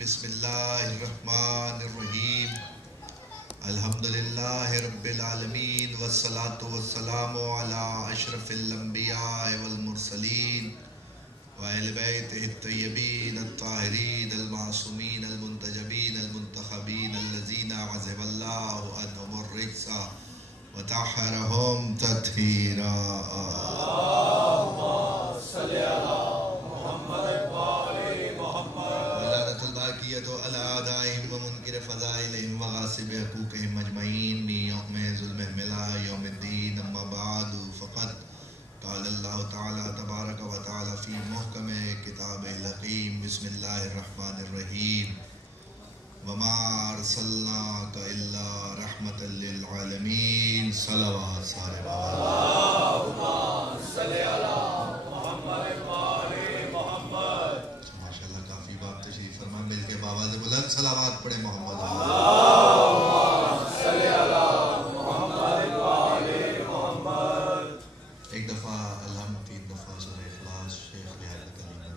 بسم اللہ الرحمن الرحیم الحمدللہ رب العالمین والصلاة والسلام علی اشرف الانبیاء والمرسلین وآل بیتہ الطیبین الطاہرین المعصومین المنتجبین المنتخبین الذین عذب اللہ عنہم الرجس وطہرہم تطہیرا اللہم صلی علی محمد وآل محمد ولعنۃ الباقیۃ علی اعدائہم ومنکر فضائلہم وغاصب حقوقہم اجمعین من یوم ظلمہم الی یوم الدین اما بعد فقد قال اللہ تعالی تبارک و تعالی فی محکم کتاب الحکیم بسم اللہ الرحمن الرحیم وما ارسلناک الا رحمۃ للعالمین صلوات سارے اللہم صلی علی محمد وآل محمد ماشاءاللہ کافی باب تشریف فرما مل کے بآواز بلند صلوات پڑھے محمد اللہم صلی علی محمد وآل محمد ایک دفعہ الحمد تین دفعہ سورہ اخلاص شیخ لحاظ کلیم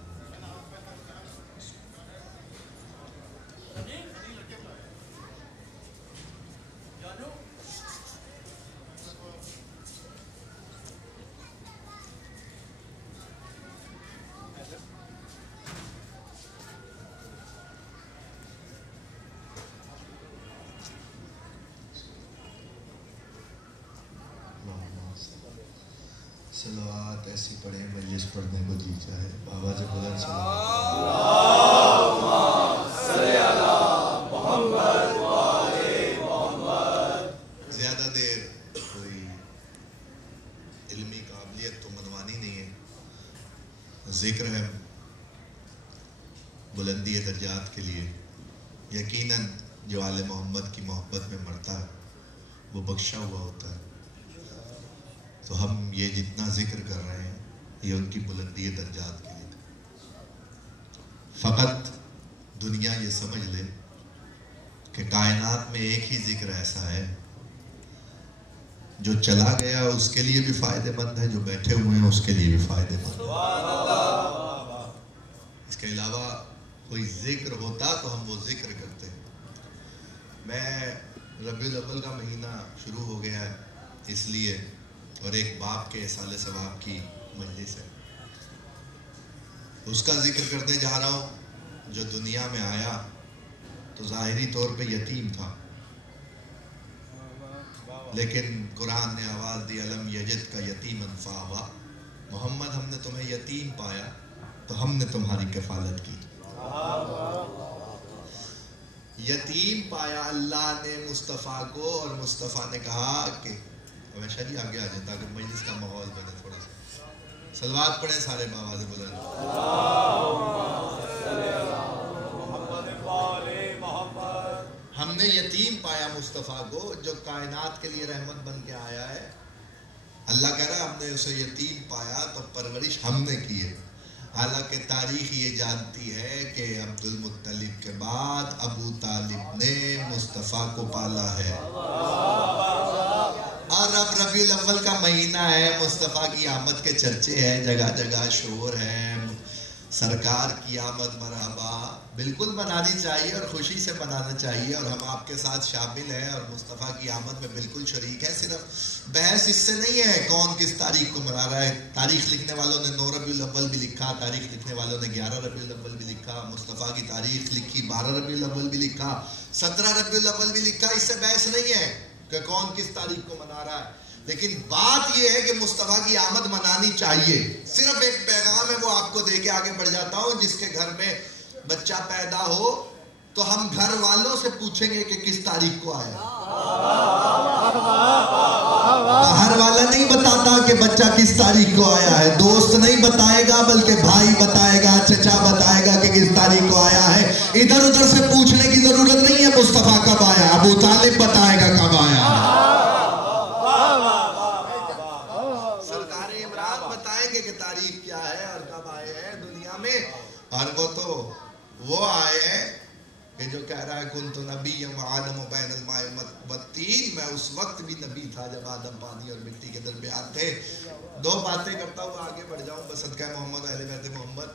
صلوات ایسی پڑھیں مجلس پڑھنے کو جی چاہے آواز بلند صلوات اللہم صلی علی محمد وآل محمد زیادہ دیر کوئی علمی قابلیت تو منوانی نہیں ہے ذکر ہے بلندی درجات کے لیے یقیناً جو آل محمد کی محبت میں مرتا ہے وہ بخشا ہوا ہوتا ہے تو ہم یہ جتنا ذکر کر رہے ہیں یہ ان کی بلندی درجات کے لیے فقط دنیا یہ سمجھ لے کہ کائنات میں ایک ہی ذکر ایسا ہے جو چلا گیا اس کے لیے بھی فائدہ مند ہے جو بیٹھے ہوئے ہیں اس کے لیے بھی فائدہ مند ہے اس کے علاوہ کوئی ذکر ہوتا تو ہم وہ ذکر کرتے میں ربیع الاول کا مہینہ شروع ہو گیا ہے اس لیے اور ایک باپ کے سال ثواب کی مجلس ہے اس کا ذکر کرتے جا رہا ہوں جو دنیا میں آیا تو ظاہری طور پہ یتیم تھا لیکن قرآن نے آواز دی الم یجد کا یتیما فآویٰ محمد ہم نے تمہیں یتیم پایا تو ہم نے تمہاری کفالت کی یتیم پایا اللہ نے مصطفیٰ کو اور مصطفیٰ نے کہا کہ ہمیشہ جی آگے آ جائیں تاکہ مجلس کا ماحول بنے تھوڑا سا صلوات پڑھیں سارے بآواز بلند ہم نے یتیم پایا مصطفیٰ کو جو کائنات کے لیے رحمت بن کے آیا ہے اللہ کہہ رہا ہے ہم نے اسے یتیم پایا تو پرورش ہم نے کی ہے حالانکہ تاریخ یہ جانتی ہے کہ عبد المطلب کے بعد ابو طالب نے مصطفیٰ کو پالا ہے اور اب ربیع الاول کا مہینہ ہے مصطفیٰ کی آمد کے چرچے ہیں جگہ جگہ شور ہے سرکار کی آمد مرحبا بالکل منانی چاہیے اور خوشی سے منانا چاہیے اور ہم آپ کے ساتھ شامل ہیں اور مصطفیٰ کی آمد میں بالکل شریک ہے صرف بحث اس سے نہیں ہے کون کس تاریخ کو منا رہا ہے تاریخ لکھنے والوں نے 9 ربیع الاول بھی لکھا تاریخ لکھنے والوں نے 11 ربیع الاول بھی لکھا مصطفیٰ کی تاریخ لکھی 12 ربیع الاول بھی لکھا 17 ربیع الاول بھی لکھا اس سے بحث نہیں ہے کہ کون کس تاریخ کو منا رہا ہے لیکن بات یہ ہے کہ مصطفیٰ کی آمد منانی چاہیے صرف ایک پیغام ہے وہ آپ کو دے کے آگے بڑھ جاتا ہوں جس کے گھر میں بچہ پیدا ہو تو ہم گھر والوں سے پوچھیں گے کہ کس تاریخ کو آیا باہر والا نہیں بتاتا کہ بچہ کس تاریخ کو آیا ہے دوست نہیں بتائے گا بلکہ بھائی بتائے گا چچا بتائے گا کہ کس تاریخ کو آیا ہے ادھر ادھر سے پوچھنے کی ضرورت نہیں ہے مصطفیٰ کب آیا ابو طالب بتائے گا کب آیا سرکار عمران بتائیں گے کہ تاریخ کیا ہے اور کب آئے ہیں دنیا میں اور وہ تو وہ آئے ہیں کہ جو کہہ رہا ہے کنت نبی وآدم بین الماء والطین میں اس وقت بھی نبی تھا جب آدم پانی اور مٹی کے درمیان تھے. دو باتیں کرتا ہوں آگے بڑھ جاؤں بس صدقہ محمد اہل بیت محمد.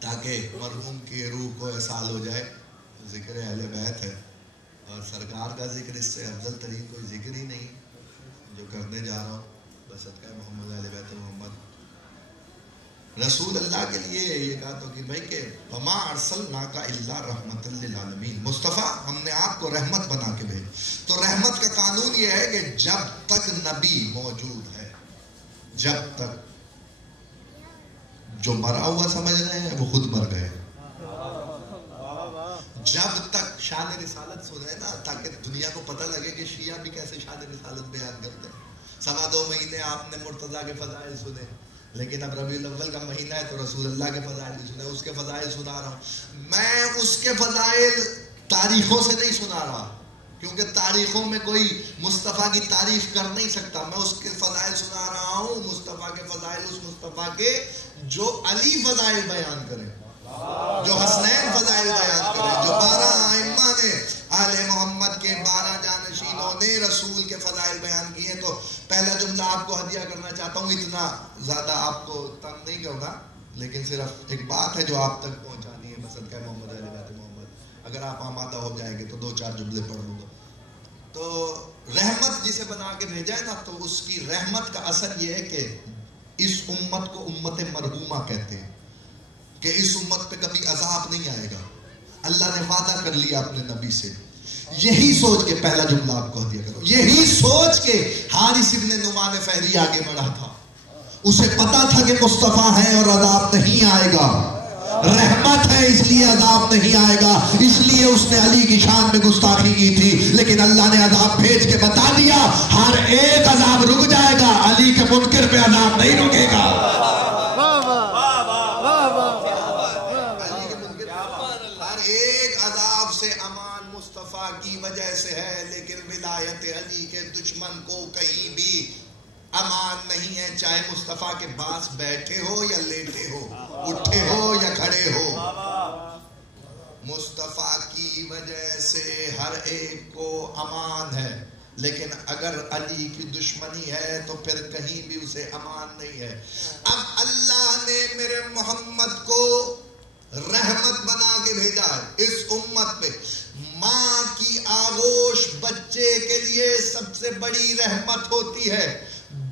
تاکہ مرحوم کی روح کو احساس ہو جائے ذکر اہل بیت ہے، اور سرکار کا ذکر اس سے افضل ترین کوئی ذکر ہی نہیں جو کرنے جا رہا ہوں بس صدقہ محمد اہل بیت محمد۔ رسول اللہ کے لیے یہ کہا تو کہ بھائی کہ وما ارسلناک الا رحمت للعالمین، مصطفیٰ ہم نے آپ کو رحمت بنا کے بھیجا۔ تو رحمت کا قانون یہ ہے کہ جب تک نبی موجود ہے، جب تک جو مرا ہوا سمجھ رہے ہیں وہ خود مر گئے، جب تک شان رسالت سنے نا، تاکہ دنیا کو پتہ لگے کہ شیعہ بھی کیسے شان رسالت بیان کرتے ہیں۔ 2.25 مہینے آپ نے مرتضیٰ کے فضائل سنے، لیکن اب ربیع الاول کا مہینہ ہے تو رسول اللہ کے فضائل بھی سنے، اس کے فضائل سنا رہا ہوں میں۔ اس کے فضائل تاریخوں سے نہیں سنا رہا، کیونکہ تاریخوں میں کوئی مصطفیٰ کی تعریف کر نہیں سکتا، میں اس کے فضائل سنا رہا ہوں، مصطفیٰ کے فضائل، اس مصطفیٰ کے جو علی فضائل بیان کریں، جو حسنین فضائل بیان کریں، جو 12 ائمہ نے آل محمد کے 12 جانشینوں نے رسول کے فضائل بیان کیے۔ تو پہلا جملہ آپ کو ہدیہ کرنا چاہتا ہوں، اتنا زیادہ آپ کو تنگ نہیں کرنا، لیکن صرف ایک بات ہے جو آپ تک پہنچانی ہے، صدقہ محمد اہل بیت محمد۔ اگر آپ آمادہ ہو جائیں گے تو 2-4 جملے پڑھ لوں گا۔ تو رحمت جسے بنا کے بھیجا ہے نا، تو اس کی رحمت کا اثر یہ ہے کہ اس امت کو امت مرحومہ کہتے ہیں، کہ اس امت پہ کبھی عذاب نہیں آئے گا۔ اللہ نے وعدہ کر لیا اپنے نبی سے، یہی سوچ کے پہلا جملہ آپ کو ہدیہ کرو، یہی سوچ کے حارث ابن نعمان فہری آگے بڑھا تھا، اسے پتا تھا کہ مصطفیٰ ہے اور عذاب نہیں آئے گا، رحمت ہے اس لیے عذاب نہیں آئے گا، اس لیے اس نے علی کی شان میں گستاخی کی تھی، لیکن اللہ نے عذاب بھیج کے بتا دیا ہر ایک عذاب رک جائے گا، علی کے منکر پہ عذاب نہیں رکے گا۔ کی وجہ سے ہے، لیکن ولایت علی کے دشمن کو کہیں بھی امان نہیں ہے، چاہے مصطفیٰ کے پاس بیٹھے ہو یا لیٹے ہو، اٹھے ہو یا کھڑے ہو، مصطفیٰ کی وجہ سے ہر ایک کو امان ہے، لیکن اگر علی کی دشمنی ہے تو پھر کہیں بھی اسے امان نہیں ہے۔ اب اللہ نے میرے محمد کو رحمت بنا کے بھیجا ہے اس امت پہ۔ ماں کی آغوش بچے کے لیے سب سے بڑی رحمت ہوتی ہے۔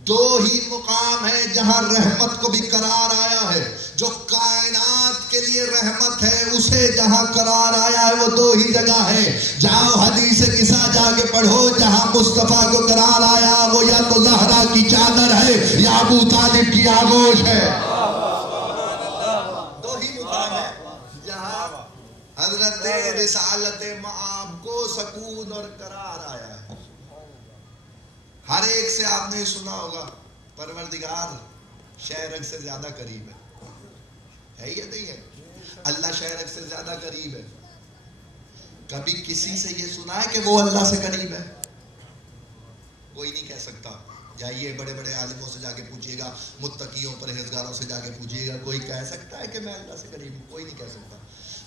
2 ہی مقام ہے جہاں رحمت کو بھی قرار آیا ہے، جو کائنات کے لیے رحمت ہے اسے جہاں قرار آیا ہے وہ 2 ہی جگہ ہے۔ جاؤ حدیث قصہ جا کے پڑھو، جہاں مصطفیٰ کو قرار آیا وہ یا تو زہرا کی چادر ہے یا ابو طالب کی آغوش ہے۔ 2 ہی مقام ہے جہاں حضرت رسالت مآب کو سکون اور قرار آیا ہے۔ ہر ایک سے آپ نے سنا ہوگا پروردگار شہرک سے زیادہ قریب ہے یا نہیں ہے؟ اللہ شہرک سے زیادہ قریب ہے۔ کبھی کسی سے یہ سنا ہے کہ وہ اللہ سے قریب ہے؟ کوئی نہیں کہہ سکتا۔ جائیے بڑے بڑے عالموں سے جا کے پوچھئے گا، متقیوں پرہیزگاروں سے جا کے پوچھئے گا، کوئی کہہ سکتا ہے کہ میں اللہ سے قریب ہوں؟ کوئی نہیں کہہ سکتا۔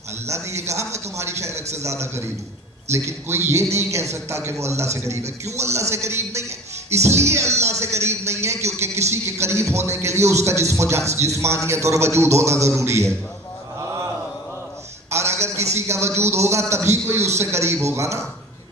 اللہ نے یہ کہا میں تمہاری شہرک سے زیادہ قریب ہوں، لیکن کوئی یہ نہیں کہہ سکتا کہ وہ اللہ سے قریب ہے۔ کیوں اللہ سے قریب نہیں ہے؟ اس لیے اللہ سے قریب نہیں ہے کیونکہ کسی کے قریب ہونے کے لیے اس کا جسمانیت اور وجود ہونا ضروری ہے، اور اگر کسی کا وجود ہوگا تبھی کوئی اس سے قریب ہوگا نا۔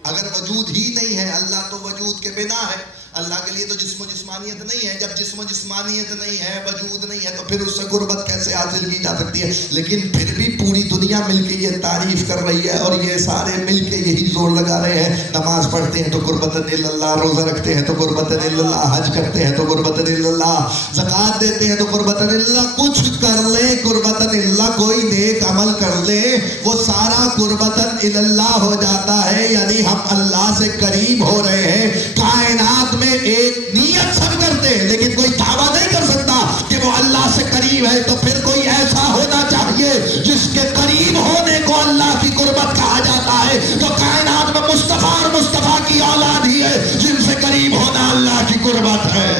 اگر وجود ہی نہیں ہے، اللہ تو وجود کے بنا ہے، اللہ کے لیے تو جسم و جسمانیت نہیں ہے۔ جب جسم و جسمانیت نہیں ہے، وجود نہیں ہے، تو پھر اس سے قربت کیسے حاصل کی جا سکتی ہے؟ لیکن پھر بھی پوری دنیا مل کے یہ تعریف کر رہی ہے، اور یہ سارے مل کے یہی زور لگا رہے ہیں، نماز پڑھتے ہیں تو قربتاً اللہ، روزہ رکھتے ہیں تو قربتاً اللہ، حج کرتے ہیں تو قربتاً اللہ، زکوٰۃ دیتے ہیں تو قربتاً اللہ، کچھ کر لیں قربتاً اللہ، کوئی نیک عمل کر لیں وہ سارا قربتاً اللہ ہو جاتا ہے، یعنی ہم اللہ سے قریب ہو رہے ہیں۔ کائنات میں ایک نیت سب کرتے ہیں، لیکن کوئی دعویٰ نہیں کر سکتا کہ وہ اللہ سے قریب ہے۔ تو پھر کوئی ایسا ہونا چاہیے جس کے قریب ہونے کو اللہ کی قربت کہا جاتا ہے۔ تو کائنات میں مصطفیٰ اور مصطفیٰ کی اولاد ہی ہے جن سے قریب ہونا اللہ کی قربت ہے،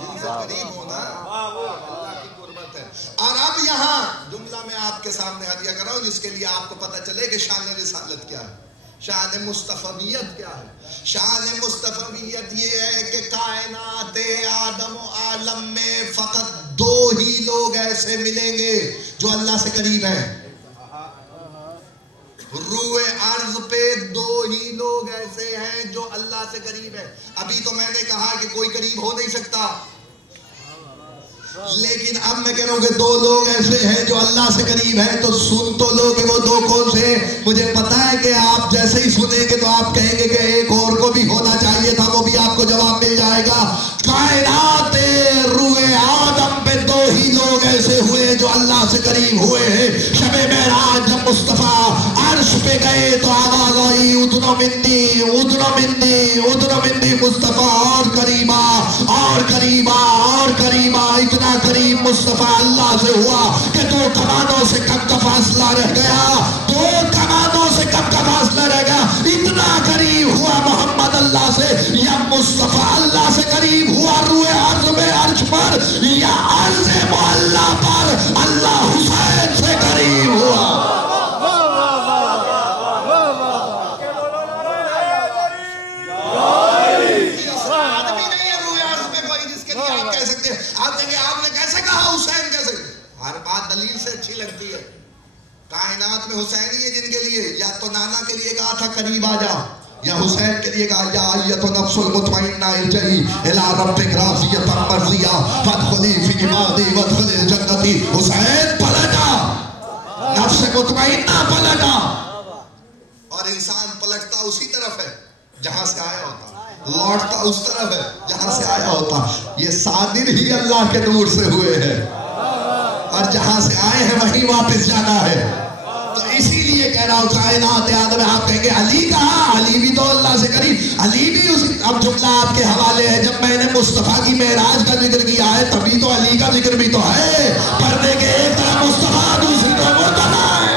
جن سے قریب ہونا اللہ کی قربت ہے۔ اور اب یہاں جملہ میں آپ کے سامنے ہدیہ کر رہا ہوں جس کے لیے آپ کو پتہ چلے کہ شان رسالت کیا ہے۔ شان مصطفیت کیا ہے؟ شان مصطفیت یہ ہے کہ کائنات آدم و عالم میں فقط 2 ہی لوگ ایسے ملیں گے جو اللہ سے قریب ہیں. روح عرض پہ 2 ہی لوگ ایسے ہیں جو اللہ سے قریب ہیں. ابھی تو میں نے کہا کہ کوئی قریب ہو نہیں سکتا، لیکن اب میں کہہ رہا ہوں کہ 2 لوگ ایسے ہیں جو اللہ سے قریب ہیں. تو سن تو لو کہ وہ 2 کون سے ہیں. مجھے پتا ہے کہ آپ جیسے ہی سنیں گے تو آپ کہیں گے کہ ایک اور کو بھی ہونا چاہیے تھا، وہ بھی آپ کو جواب مل جائے گا. کائنات روح آدم پہ 2 ہی لوگ ایسے ہوئے جو اللہ سے قریب ہوئے ہیں. شب معراج جب مصطفیٰ عرش پہ گئے تو آواز آئی ادنو منی ادنو منی ادنو منی. مصطفیٰ اور قریبا اور قریبا اور قریبا. اتنا قریب مصطفیٰ اللہ سے ہوا کہ 2 کمانوں سے کم کا فاصلہ رہ گیا. 2 کمانوں سے کم کا فاصلہ رہ گیا. اتنا قریب ہوا محمد اللہ سے. یا مصطفیٰ اللہ سے قریب ہوا روح عرض میں عرش پر، یا عرض معلا پر اللہ حسین سے قریب ہوا. دلیل سے اچھی لگتی ہے. کائنات میں حسین ہی ہے جن کے لیے یا تو نانا کے لیے کہا تھا قریب آ جا، یا حسین کے لیے کہا یا ایت نفس المطمئنہ ارجعی الی ربک راضیۃ مرضیہ فادخلی فی عبادی وادخلی جنتی. حسین پلٹا، نفس مطمئنہ پلٹا، اور انسان پلٹتا اسی طرف ہے جہاں سے آیا ہوتا، لوٹتا اس طرف ہے جہاں سے آیا ہوتا. یہ صادر ہی اللہ کے نور سے ہوئے ہیں، اور جہاں سے آئے ہیں وہیں واپس جانا ہے. تو اسی لیے کہہ رہا ہوں کائنات آدم. آپ کہیں گے علی کہاں؟ علی بھی تو اللہ سے قریب، علی بھی اس. اب جملہ آپ کے حوالے ہے. جب میں نے مصطفیٰ کی معراج کا ذکر کیا ہے تبھی تو علی کا ذکر بھی تو ہے. پردے کے ایک طرف مصطفیٰ دوسری طرف مرتضیٰ ہے.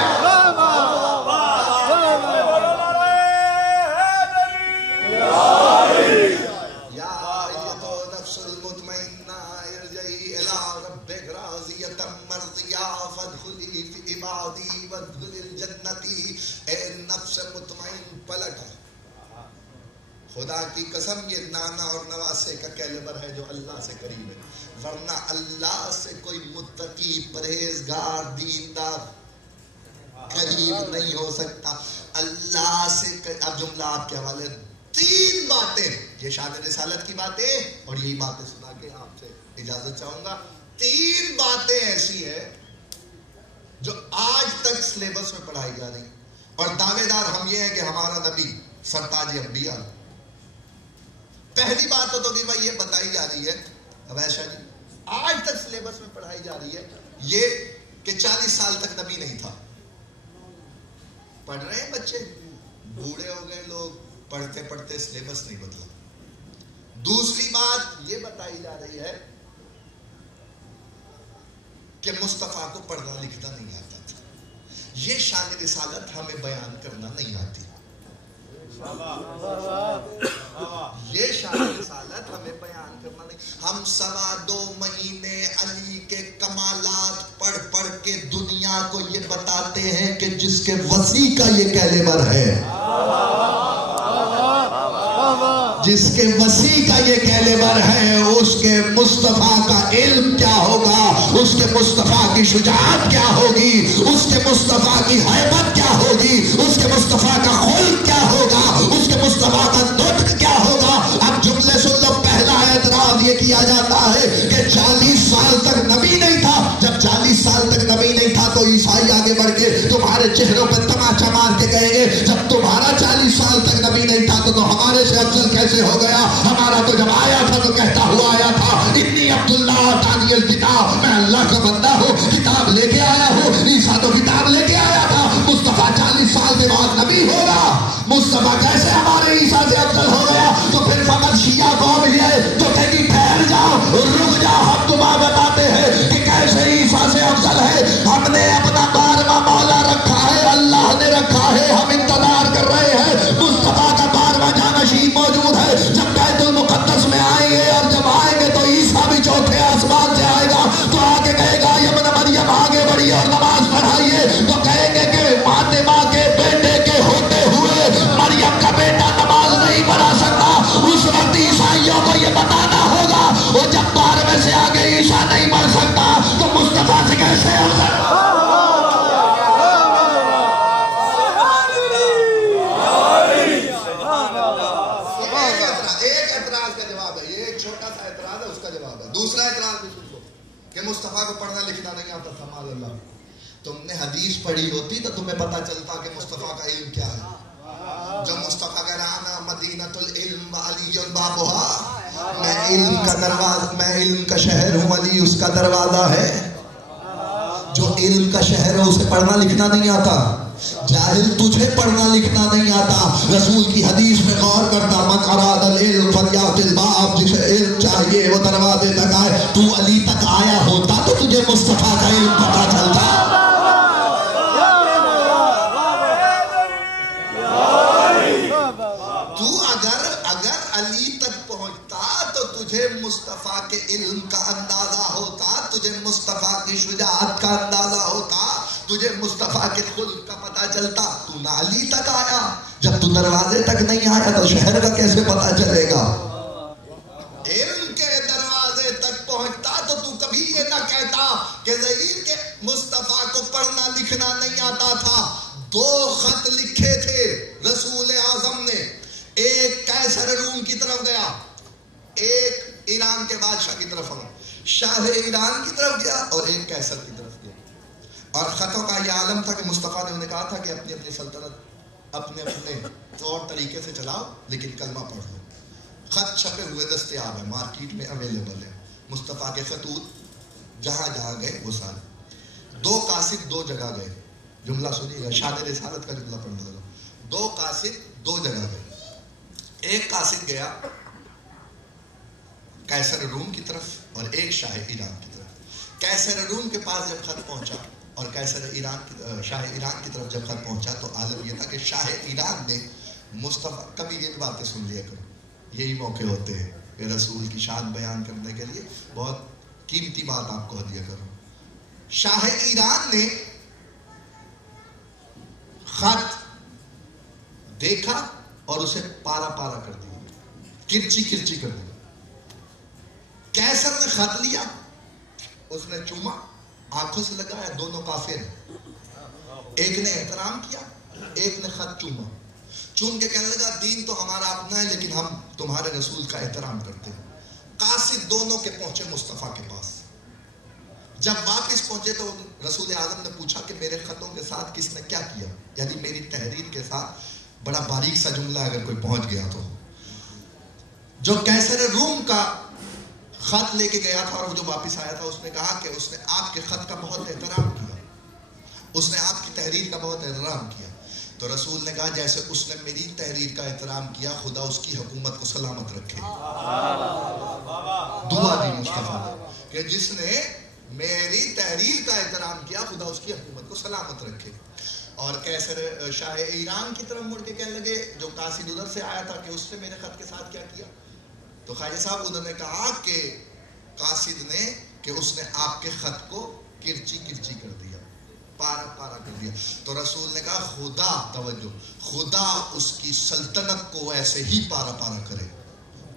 اے نفس مطمئن پلٹ. خدا کی قسم یہ نانا اور نواسے کا کیلیبر ہے جو اللہ سے قریب ہے، ورنہ اللہ سے کوئی متقی پرہیزگار دیندار قریب نہیں ہو سکتا. اللہ سے اب جملہ آپ کے حوالے 3 باتیں، یہ شان رسالت کی باتیں اور یہی باتیں سنا کے آپ سے اجازت چاہوں گا. 3 باتیں ایسی ہیں جو آج تک سلیبس میں پڑھائی جا رہی ہیں، اور دعوے دار ہم یہ ہیں کہ ہمارا نبی سرتاج انبیاء. پہلی بات تو کہ بھائی یہ بتائی جا رہی ہے اویشا جی، آج تک سلیبس میں پڑھائی جا رہی ہے یہ کہ 40 سال تک نبی نہیں تھا. پڑھ رہے ہیں بچے، بوڑھے ہو گئے لوگ، پڑھتے پڑھتے سلیبس نہیں بدلا. دوسری بات یہ بتائی جا رہی ہے کہ مصطفیٰ کو پڑھنا لکھنا نہیں آتا تھا. یہ شان رسالت ہمیں بیان کرنا نہیں آتی. یہ شان رسالت ہمیں بیان کرنا نہیں. ہم 2.25 مہینے علی کے کمالات پڑھ پڑھ کے دنیا کو یہ بتاتے ہیں کہ جس کے وسیع کا یہ کیلیبر ہے، جس کے وسیع کا یہ کیلیبر ہے، اس کے مصطفیٰ کا علم کیا ہوگا، اس کے مصطفیٰ کی شجاعت کیا ہوگی، اس کے مصطفیٰ کی ہیبت کیا ہوگی، اس کے مصطفیٰ کا خلق کیا ہوگا، اس کے مصطفیٰ کا نطق کیا ہوگا. اب جملے سن لو. پہلا اعتراض یہ کیا جاتا ہے کہ 40 سال تک نبی نہیں تھا. جب 40 سال تک نبی نہیں تھا تو عیسائی آگے بڑھ کے تمہارے چہروں پہ تماچا مار کے کہیں گے جب تمہارا 40 سال تک نبی نہیں تھا تو ہمارے سے افضل کیسے ہو گیا؟ ہمارا تو جب آیا تھا تو کہتا ہوا آیا تھا انی عبداللہ تانی الکتاب، میں اللہ کا بندہ ہوں، کتاب لے کے آیا ہوں. عیسیٰ تو کتاب لے کے آیا تھا. مصطفیٰ 40 سال کے بعد نبی ہوگا. مصطفیٰ کیسے ہمارے عیسیٰ سے افضل ہو گیا؟ تو پھر فقط شیعہ قوم ہی ہے تو کہے گی ٹھہر جاؤ، رک جاؤ، ہم تمہیں بتاتے ہیں کہ کیسے عیسیٰ سے افضل ہے. ہم نے اپنا 12واں مولا رکھا ہے، اللہ نے رکھا ہے، ہم انتظار کر رہے ہیں. مصطفیٰ کا 12واں جانشین موجود ہے. جب سے ادھر ایک اعتراض کا جواب ہے، یہ ایک چھوٹا سا اعتراض ہے، اس کا جواب ہے۔ دوسرا اعتراض بھی سن لو کہ مصطفیٰ کو پڑھنا لکھنا نہیں آتا تھا، معاذ اللہ۔ تم نے حدیث پڑھی ہوتی تو تمہیں پتا چلتا کہ مصطفیٰ کا علم کیا ہے۔ جو مصطفیٰ کا رانا مدینۃ العلم علی بابها، میں علم کا دروازہ، میں علم کا شہر ہوں، علی اس کا دروازہ ہے۔ جو علم کا شہر ہے اسے پڑھنا لکھنا نہیں آتا۔ جاہل تجھے پڑھنا لکھنا نہیں آتا۔ رسول کی حدیث میں غور کرتا، من اراد العلم فلیأت الباب، جسے علم چاہیے وہ دروازے تک آئے۔ تو علی تک آیا ہوتا تو تجھے مصطفیٰ کا علم پتا چلتا۔ اگر علی تک پہنچتا تو تجھے مصطفیٰ کے علم کا اندازہ ہوتا، تجھے مصطفیٰ کی شجاعت کا اندازہ ہوتا، تجھے مصطفیٰ کے خلق کا پتہ چلتا۔ تو نہ علی تک آیا، جب تو دروازے تک نہیں آیا تو شہر کا کیسے پتہ چلے گا؟ علم کے دروازے تک پہنچتا تو تو کبھی یہ نہ کہتا کہ ظہیر کے مصطفیٰ کو پڑھنا لکھنا نہیں آتا تھا۔ 2 خط لکھے تھے رسول اعظم نے، ایک قیصر روم کی طرف گیا، ایک ایران کے بادشاہ کی طرف آیا، شاہ ایران کی طرف گیا اور ایک قیصر کی طرف گیا۔ اور خطوں کا یہ عالم تھا کہ مصطفیٰ نے انہیں کہا تھا کہ اپنی اپنی سلطنت اپنے اپنے طور طریقے سے چلاؤ، لیکن کلمہ پڑھ لو۔ خط چھپے ہوئے دستیاب ہیں، مارکیٹ میں اویلیبل ہیں۔ مصطفیٰ کے خطوط جہاں جہاں گئے وہ سارے۔ 2 قاصد 2 جگہ گئے، جملہ سنیے گا، شان رسالت کا جملہ پڑھنے لگا۔ 2 قاصد 2 جگہ گئے۔ ایک قاصد گیا قیصر روم کی طرف اور ایک شاہ ایران کی طرف۔ قیصر روم کے پاس جب خط پہنچا اور شاہ ایران کی طرف جب خط پہنچا تو عالم یہ تھا کہ شاہ ایران نے مصطفیٰ، کبھی یہ باتیں سن لیا کرو، یہی موقع ہوتے ہیں کہ رسول کی شان بیان کرنے کے لیے بہت قیمتی بات آپ کو دیا کرو۔ شاہ ایران نے خط دیکھا اور اسے پارا پارا کر دیا، کرچی کرچی کر دیا۔ قیصر نے خط لیا، اس نے چوما، آنکھوں سے لگایا، دونوں کافر ہیں۔ ایک نے احترام کیا، ایک نے خط چوما، چوم کے کہنے لگا دین تو ہمارا اپنا ہے لیکن ہم تمہارے رسول کا احترام کرتے ہیں۔ قاصد دونوں کے پہنچے مصطفیٰ کے پاس۔ جب واپس پہنچے تو رسول اعظم نے پوچھا کہ میرے خطوں کے ساتھ کس نے کیا کیا، یعنی میری تحریر کے ساتھ بڑا باریک سا جملہ اگر کوئی پہنچ گیا تو۔ جو قیصر روم کا خط لے کے گیا تھا اور جو واپس آیا تھا، اس نے کہا کہ اس نے آپ کے خط کا بہت احترام کیا، اس نے آپ کی تحریر کا بہت احترام کیا۔ تو رسول نے کہا جیسے اس نے میری تحریر کا احترام کیا، خدا اس کی حکومت کو سلامت رکھے۔ دعا دی مصطفیٰ نے کہ جس نے میری تحریر کا احترام کیا، خدا اس کی حکومت کو سلامت رکھے۔ اور قیصر شاہ ایران کی طرف مڑ کے کہنے لگے، جو قاصد ادھر سے آیا تھا، کہ اس نے میرے خط کے ساتھ کیا کیا؟ تو خواجہ صاحب انہوں نے کہا کہ قاصد نے کہ اس نے آپ کے خط کو کرچی کرچی کر دیا، پارا پارا کر دیا۔ تو رسول نے کہا خدا، توجہ، خدا اس کی سلطنت کو ایسے ہی پارا پارا کرے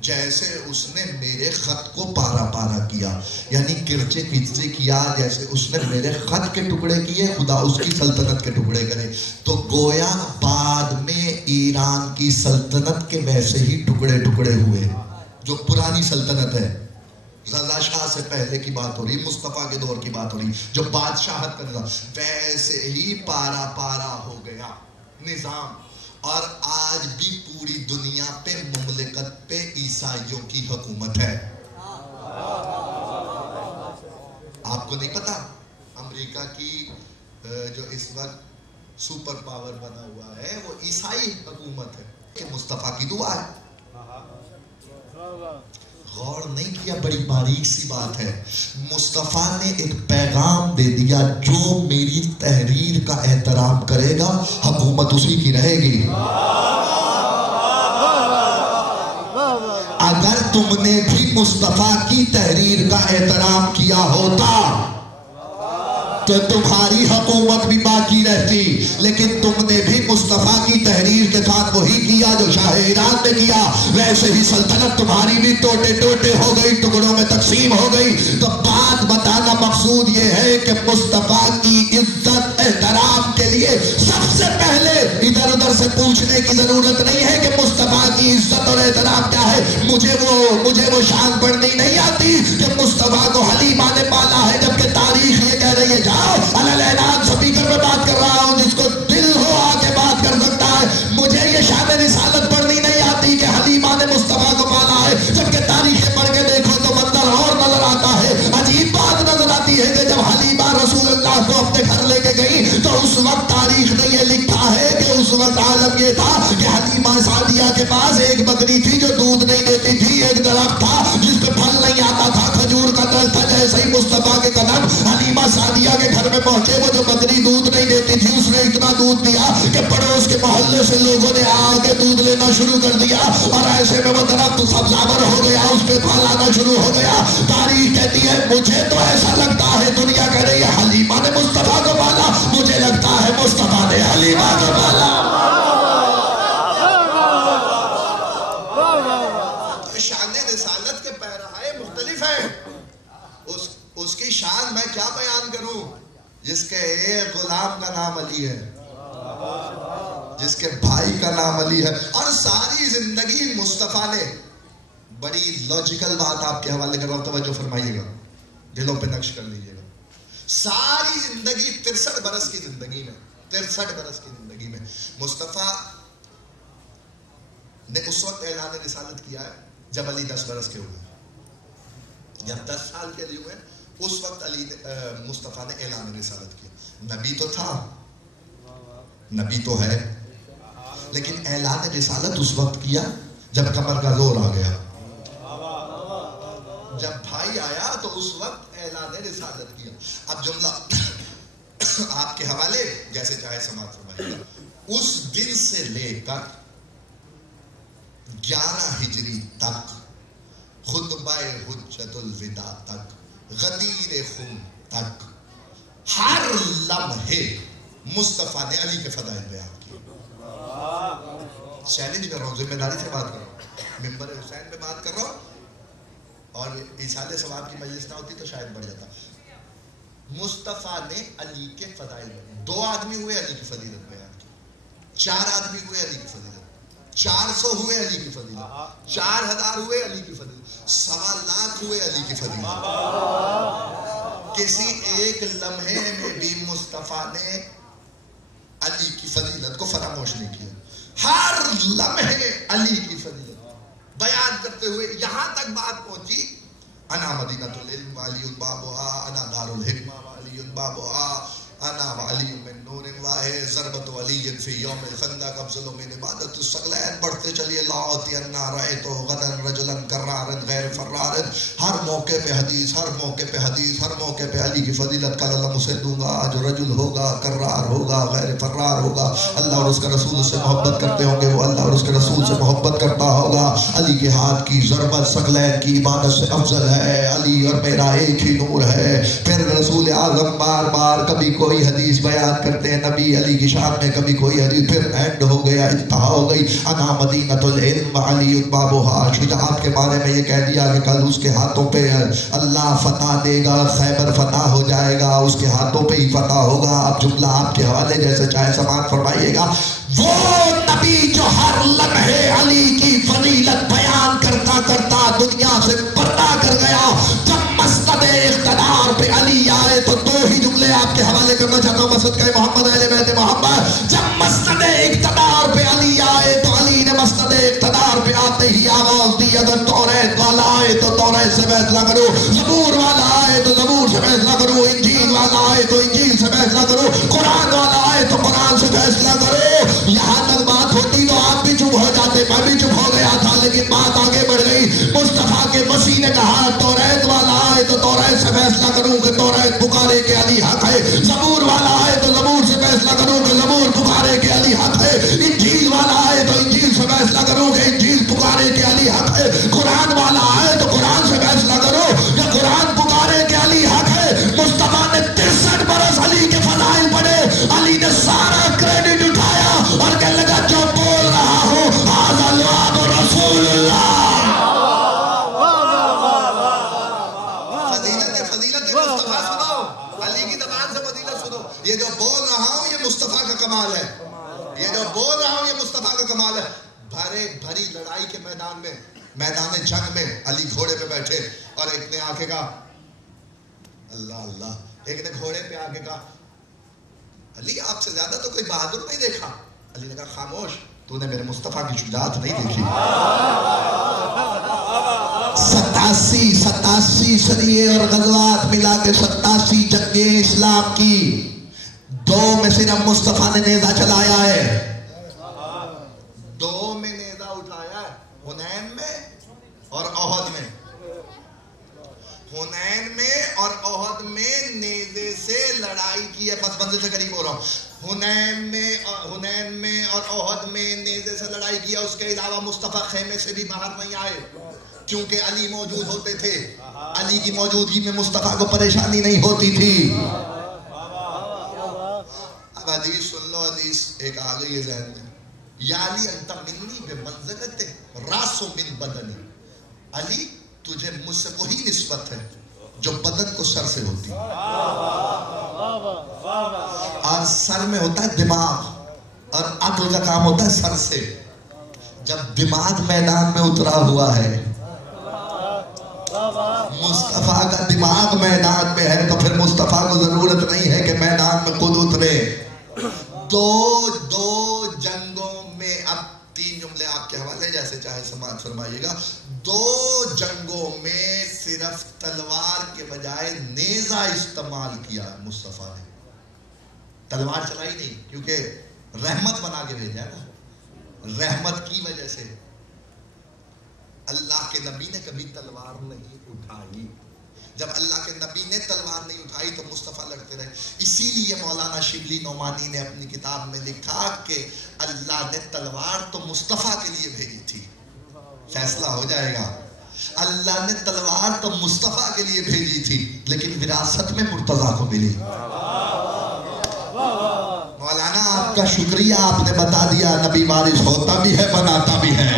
جیسے اس نے میرے خط کو پارا پارا کیا، یعنی کرچے کرچے کیا جیسے اس نے میرے خط کے ٹکڑے کیے، خدا اس کی سلطنت کے ٹکڑے کرے۔ تو گویا بعد میں ایران کی سلطنت کے ویسے ہی ٹکڑے ٹکڑے ہوئے۔ جو پرانی سلطنت ہے، رضا شاہ سے پہلے کی بات ہو رہی، مصطفیٰ کے دور کی بات ہو رہی، جو بادشاہت کا نظام، ویسے ہی پارا پارا ہو گیا نظام۔ اور آج بھی پوری دنیا پہ مملکت پہ عیسائیوں کی حکومت ہے۔ آپ کو نہیں پتا امریکہ کی جو اس وقت سپر پاور بنا ہوا ہے وہ عیسائی حکومت ہے، کہ مصطفیٰ کی دعا ہے۔ غور نہیں کیا، بڑی باریک سی بات ہے۔ مصطفیٰ نے ایک پیغام دے دیا، جو میری تحریر کا احترام کرے گا حکومت اسی کی رہے گی۔ اگر تم نے بھی مصطفیٰ کی تحریر کا احترام کیا ہوتا تو تمہاری حکومت بھی باقی رہتی، لیکن تم نے بھی مصطفیٰ کی تحریر کے ساتھ وہی کیا جو شاہ ایران نے کیا، ویسے ہی سلطنت تمہاری بھی ٹوٹے ٹوٹے ہو گئی، ٹکڑوں میں تقسیم ہو گئی۔ تو بات بتانا مقصود مقصود یہ ہے کہ مصطفیٰ کی عزت احترام کے لیے سب سے پہلے ادھر ادھر سے پوچھنے کی ضرورت نہیں ہے کہ مصطفیٰ کی عزت اور احترام کیا ہے. مجھے وہ شان پڑھنی نہیں آتی کہ مصطفیٰ کو حلیمہ نے پالا ہے، جبکہ تاریخ یہ کہہ رہی ہے جاؤ اعلان سپیکر میں بات کر رہا ہوں، جس کو دل ہو آ کے بات کر سکتا ہے. مجھے یہ شان رسالت پڑھنی نہیں آتی کہ حلیمہ نے مصطفیٰ کو پالا ہے، جبکہ تاریخیں پڑھ کے دیکھو تو منظر اور نظر آتا ہے. عجیب بات نظر آتی ہے کہ جب حلیمہ رسول اللہ کو اپنے گھر لے کے گئی تو اس وقت تاریخ نے یہ لکھا ہے کہ اس وقت عالم یہ تھا کہ حلیمہ سعدیہ کے پاس ایک بکری تھی جو دودھ نہیں دیتی تھی، ایک درخت تھا جس پہ پھل نہیں آتا تھا، کھجور کا درخت تھا. جیسے ہی مصطفیٰ کے قدم حلیمہ سعدیہ کے گھر میں پہنچے، وہ جو بکری دودھ نہیں دیتی تھی اس نے اتنا دودھ دیا کہ پڑوس کے محلے سے لوگوں نے آ کے دودھ لینا شروع کر دیا، اور ایسے میں وہ درخت سبزآور ہو گیا، اس پہ پھل آنا شروع ہو گیا. تاریخ کہتی ہے مجھے تو ایسا لگتا ہے، دنیا کہہ رہی ہے حلیمہ نے مصطفیٰ کو پالا، مجھے لگتا ہے مصطفیٰ نے حلیمہ کو پالا. شان رسالت کے پیراہے مختلف ہیں. اس کی شان میں کیا بیان کروں، جس کے ایک غلام کا نام علی ہے، جس کے بھائی کا نام علی ہے، اور ساری زندگی مصطفیٰ نے، بڑی لاجیکل بات آپ کے حوالے کر رہا ہوں، توجہ فرمائیے گا، دلوں پہ نقش کر لیجیے گا. ساری زندگی 63 برس کی زندگی میں 63 برس کی زندگی میں مصطفیٰ نے اس وقت اعلان رسالت کیا ہے جب علی 10 برس کے ہوئے. جب 10 سال کے لیے ہوئے اس وقت مصطفیٰ نے اعلان رسالت کیا. نبی تو تھا، نبی تو ہے، لیکن اعلان رسالت اس وقت کیا جب کمر کا زور آ گیا، جب بھائی آیا تو اس وقت اعلان رسالت کیا. اب جملہ آپ کے حوالے جیسے چاہے سماعت فرمائیے گا. اس دن سے لے کر 11 ہجری تک، خطبہ حجت الوداع تک، غدیر خون تک، ہر لمحے مصطفیٰ نے علی کے فضائل بیان کیے. چیلنج کر رہا ہوں، ذمہ داری سے بات کر رہا ہوں، ممبر حسین پہ بات کر رہا ہوں، اور ایصال ثواب کی مجلس نہ ہوتی تو شاید بڑھ جاتا. مصطفیٰ نے علی کے فضائل بیان. 2 آدمی ہوئے علی کی فضیلت بیان کی، 4 آدمی ہوئے علی کی فضیلت، 400 ہوئے علی کی فضیلت، 4000 ہوئے علی کی فضیلت، 1.25 لاکھ ہوئے علی کی فضیلت. کسی ایک لمحے میں بھی مصطفیٰ نے علی کی فضیلت کو فراموش نہیں کیا. ہر لمحے علی کی فضیلت بیان کرتے ہوئے یہاں تک بات پہنچی، انا مدینۃ العلم وعلی بابها، انا دار الحکمہ وعلی بابها، انا وعلی من نور واحد، ضربت علی فی یوم الخندق، افضل من عبادت الثقلین. بڑھتے چلیے، لا اعطین رأیت غدا رجلا کرارا غیر فرار. ہر موقع پہ حدیث، ہر موقع پہ حدیث، ہر موقع پہ علی کی فضیلت. کل اللہ اسے دوں گا جو رجل ہوگا، کرار ہوگا، غیر فرار ہوگا، اللہ اور اس کا رسول اس سے محبت کرتے ہوں گے، وہ اللہ اور اس کے رسول سے محبت کرتا ہوگا. علی کے ہاتھ کی ضربت ثقلین کی عبادت سے افضل ہے. علی اور میرا ایک ہی نور ہے. پھر رسول اعظم بار بار کبھی کوئی حدیث بیان کرتے ہیں نبی علی کی شان میں، کبھی کوئی حدیث، پھر اینڈ ہو گیا، انتہا ہو گئی. انا مدینۃ العلم علی بابها. شجاعت کے بارے میں یہ کہہ دیا کہ کل اس کے ہاتھوں پہ اللہ فتح دے گا، خیبر فتح ہو جائے گا، اس کے ہاتھوں پہ ہی فتح ہوگا. اب جملہ آپ کے حوالے جیسے چاہے سماعت فرمائیے گا. وہ نبی جو ہر لمحے علی کی فضیلت بیان کرتا کرتا دنیا سے پردہ کر گیا، جب مسند اقتدار پہ علی آئے تو 2 ہی جملے آپ کے حوالے کرنا چاہتا ہوں، مسند کا محمد اہل بیت محمد. جب مسند اقتدار پہ علی آئے تو علی نے مسند اقتدار پہ آتے ہی آواز دی، اگر توریت والا آئے تو توریت سے فیصلہ کرو، زبور والا آئے تو زبور سے فیصلہ کرو، انجیل والا آئے تو انجیل سے فیصلہ کرو، قرآن والا آئے تو قرآن سے فیصلہ کرو. یہاں تک بات ہوتی تو آپ بھی چپ ہو جاتے، میں بھی چپ ہو گیا تھا، لیکن بات آگے بڑھ گئی. مصطفیٰ کے مسیح نے کہا توریت والا آئے تو توریت سے فیصلہ کروں کہ توریت پکارے کہ علی حق ہے، زبور والا آئے تو زبور سے فیصلہ کروں کہ زبور پکارے کہ علی حق ہے، انجیل والا آئے تو انجیل سے فیصلہ کروں کہ انجیل پکارے کہ علی حق ہے، قرآن والا آئے تو قرآن سے فیصلہ کرو کہ قرآن پکارے کہ علی حق ہے. مصطفیٰ نے 63 برس علی کے فضائل پڑھے. علی نے سارا کریڈٹ اٹھایا اور کہنے لگا جو بول رہا ہوں ھذا لعاب رسول اللہ. فضیلت مصطفیٰ سنو. علی کی زبان سے فضیلت سنو. یہ جو بول رہا ہوں یہ مصطفیٰ کا کمال ہے. یہ جو بول رہا ہوں یہ مصطفیٰ کا کمال ہے. بھری لڑائی کے میدان میں، میدان جنگ میں علی گھوڑے پہ بیٹھے اور ایک نے آ کے کہا اللہ اللہ، ایک نے گھوڑے پہ آ کے کہا علی آپ سے زیادہ تو کوئی بہادر نہیں دیکھا. علی نے کہا خاموش، تو نے میرے مصطفیٰ کی شجاعت نہیں دیکھی. 87 سریے اور غزوات ملا کے 87 جنگیں اسلام کی، 2 میں صرف مصطفیٰ نے نیزہ چلایا ہے. 2 میں نیزہ اٹھایا ہے، حنین میں اور احد میں. حنین میں اور احد میں نیزے سے لڑائی کی ہے. بس بندے سے قریب ہو رہا ہوں. حنین میں اور احد میں نیزے سے لڑائی کیا. اس کے علاوہ مصطفیٰ خیمے سے بھی باہر نہیں آئے کیونکہ علی موجود ہوتے تھے. علی کی موجودگی میں مصطفیٰ کو پریشانی نہیں ہوتی تھی. اب حدیث سن لو. حدیث ایک آ گئی ہے ذہن میں. یا علی انت منی بمنزلت راس من بدنی. علی تجھے مجھ سے وہی نسبت ہے جو بدن کو سر سے ہوتی ہے. اور سر میں ہوتا ہے دماغ اور عقل کا کام ہوتا ہے سر سے. جب دماغ میدان میں اترا ہوا ہے، مصطفیٰ کا دماغ میدان میں ہے، تو پھر مصطفیٰ کو ضرورت نہیں ہے کہ میدان میں خود اترے. 2 جنگوں میں، اب 3 جملے آپ کے حوالے جیسے چاہے سماعت فرمائیے گا. 2 جنگوں میں صرف تلوار کے بجائے نیزہ استعمال کیا مصطفیٰ نے. تلوار چلائی نہیں، کیونکہ رحمت بنا کے بھیجا نا. رحمت کی وجہ سے اللہ کے نبی نے کبھی تلوار نہیں اٹھائی. جب اللہ کے نبی نے تلوار نہیں اٹھائی تو مصطفیٰ لڑتے رہے. اسی لیے مولانا شبلی نعمانی نے اپنی کتاب میں لکھا کہ اللہ نے تلوار تو مصطفیٰ کے لیے بھیجی تھی. فیصلہ ہو جائے گا. اللہ نے تلوار تو مصطفیٰ کے لیے بھیجی تھی لیکن وراثت میں مرتضیٰ کو ملی. مولانا آپ کا شکریہ، آپ نے بتا دیا نبی وارث ہوتا بھی ہے بناتا بھی ہے.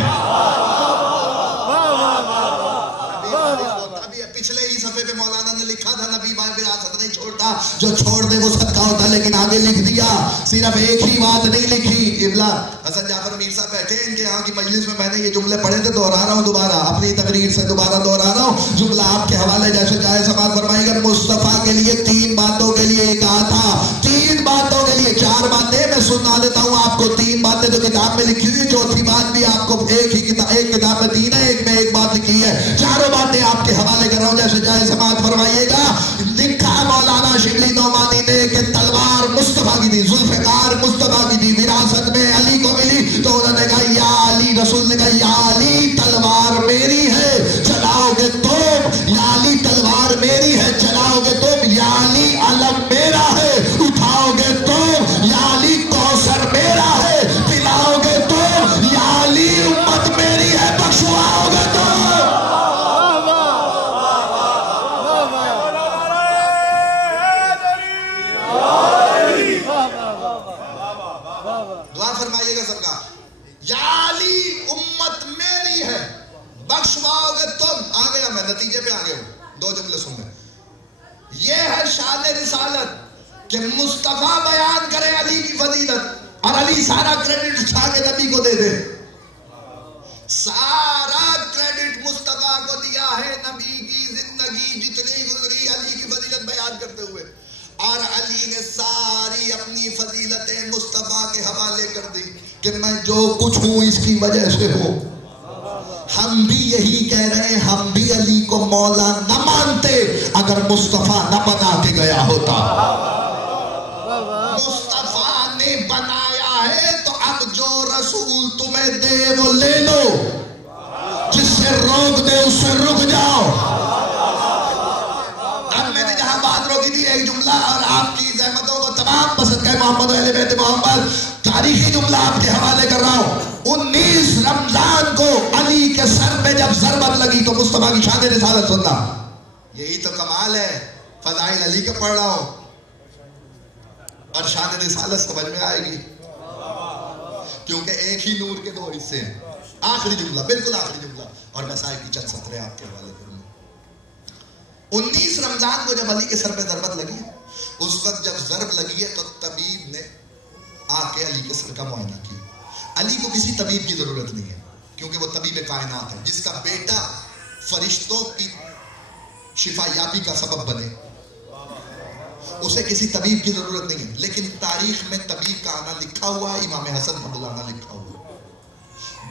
پچھلے ہی صفحے پہ مولانا نے لکھا تھا نبی وراثت نہیں چھوڑتا، جو چھوڑ دے وہ صدقہ ہوتا. لیکن آگے لکھ دیا، صرف ایک ہی بات نہیں لکھی. ابلا حسن جعفر میر صاحب بیٹھے ان کے یہاں کی مجلس میں، میں نے یہ جملے پڑھے تھے، دوہرا رہا ہوں دوبارہ اپنی تقریر سے دوبارہ دوہرا رہا ہوں. جملہ آپ کے حوالے جیسے چاہے سماعت فرمائیے گا. مصطفیٰ کے لیے 3 باتوں کے لیے کہا تھا. 3 باتوں کے لیے 4 باتیں میں سنا دیتا ہوں آپ کو. 3 باتیں جو کتاب میں لکھی ہوئی، چوتھی بات بھی آپ کو ایک کتاب میں 3 ہے، ایک میں ایک بات لکھی ہے. 4 باتیں آپ کے حوالے کر رہا ہوں جیسے چاہے سماعت فرمائیے گا. لکھا مولانا شبلی نعمانی نے کہ تلوار مصطفیٰ کی تھی، ذوالفقار مصطفیٰ کی تھی، وراثت میں علی کو ملی. تو انہوں نے کہا یا علی، رسول نے کہا یا علی تلوار میری ہے چلاؤ گے تم. یا علی تلوار میری ہے چلاؤ گے تم. یا علی علم میرا ہے اٹھاؤ گے تم. یا علی کوثر میرا ہے پلاؤ گے تم. یا علی امت میری ہے بخشواؤ گے تم. دعا فرمائیے گا سب کا. یا علی امت میری ہے بخشواؤ گے تم. آ گیا میں نتیجے پہ آ گیا ہوں. 2 جملے سن لیں. یہ ہے شان رسالت کہ مصطفیٰ بیان کرے علی کی فضیلت اور علی سارا کریڈٹ اٹھا کے نبی کو دے دے. سارا کریڈٹ مصطفیٰ کو دیا ہے. نبی کی زندگی جتنی گزری علی کی فضیلت بیان کرتے ہوئے، اور علی نے ساری اپنی فضیلتیں مصطفیٰ کے حوالے کر دی کہ میں جو کچھ ہوں اس کی وجہ سے ہوں. ہم بھی یہی کہہ رہے ہیں، ہم بھی علی کو مولا نہ مانتے اگر مصطفیٰ نہ بنا کے گیا ہوتا. مصطفیٰ نے بنایا ہے تو اب جو رسول تمہیں دے وہ لے لو، جس سے روک دے اس سے رک جاؤ. اب میں نے جہاں بات روکی تھی ایک جملہ، اور آپ کی زحمتوں کو تمام پسند کا محمد و اہل بیت محمد تاریخی جملہ آپ کے حوالے کر رہا ہوں. 19 رمضان کو علی کے سر پہ جب ضربت لگی تو مصطفیٰ کی شان رسالت سننا. یہی تو کمال ہے. فضائل علی کا پڑھ رہا ہوں اور شان رسالت سمجھ میں آئے گی، کیونکہ ایک ہی نور کے 2 حصے ہیں. آخری جملہ، بالکل آخری جملہ، اور میں صاحب کی چند سطریں آپ کے حوالے کروں. 19 رمضان کو جب علی کے سر پہ ضربت لگی اس وقت جب ضرب لگی ہے تو طبیب نے آ کے علی کے سر کا معائنہ کیا. علی کو کسی طبیب کی ضرورت نہیں ہے کیونکہ وہ طبیب کائنات ہے. جس کا بیٹا فرشتوں کی شفا یابی کا سبب بنے اسے کسی طبیب کی ضرورت نہیں ہے. لیکن تاریخ میں طبیب کا آنا لکھا ہوا ہے, امام حسن کا بلانا لکھا ہوا ہے.